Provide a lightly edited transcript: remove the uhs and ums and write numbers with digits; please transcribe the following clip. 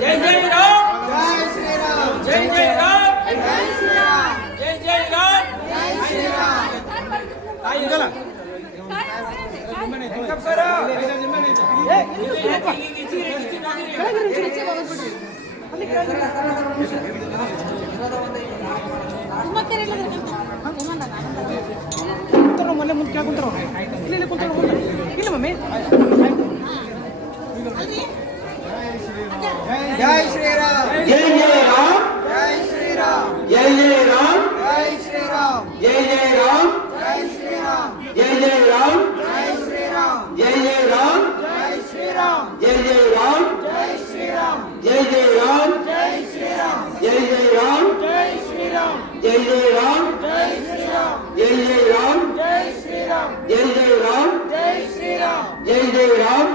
ಜೈ ಜೈ ರಾಮ್, ಜೈ ಶ್ರೀರಾಮ್, ಜೈ ಜೈ ರಾಮ್, ಜೈ ಶ್ರೀರಾಮ್, ಜೈ ಜೈ ರಾಮ್, ಜೈ ಶ್ರೀರಾಮ್. ಮೊನ್ನೆ ಮುಂದೆ ಕೇಳ್ಕೊಂತಾರ ಇಲ್ಲಿ ಕುಂತಾರ ಇಲ್ಲ ಮಮ್ಮಿ. ಜೈ ಶ್ರೀರಾಮ್, ಜೈ ಜೈ ರಾಮ್, ಜೈ ಶ್ರೀರಾಮ್, ಜೈ ಜೈ ರಾಮ್, ಜೈ ಶ್ರೀರಾಮ್, ಜೈ ಜೈ ರಾಮ್, ಜೈ ಶ್ರೀರಾಮ್, ಜೈ ಜೈ ರಾಮ್, ಜೈ ಶ್ರೀರಾಮ್, ಜೈ ಜೈ ರಾಮ್, ಜೈ ಶ್ರೀರಾಮ್, ಜೈ ಜೈ ರಾಮ್, ಜೈ ಶ್ರೀರಾಮ್, ಜೈ ಜೈ ರಾಮ್, ಜೈ ಶ್ರೀರಾಮ್, ಜೈ ಜೈ ರಾಮ್, ಜೈ ಶ್ರೀರಾಮ್, ಜೈ ಜೈ ರಾಮ್, ಜೈ ಶ್ರೀರಾಮ್, ಜೈ ಜೈ ರಾಮ್, ಜೈ ಶ್ರೀರಾಮ್, ಜೈ ಜೈ ರಾಮ್, ಜೈ ಶ್ರೀರಾಮ್, ಜೈ ಜೈ ರಾಮ್,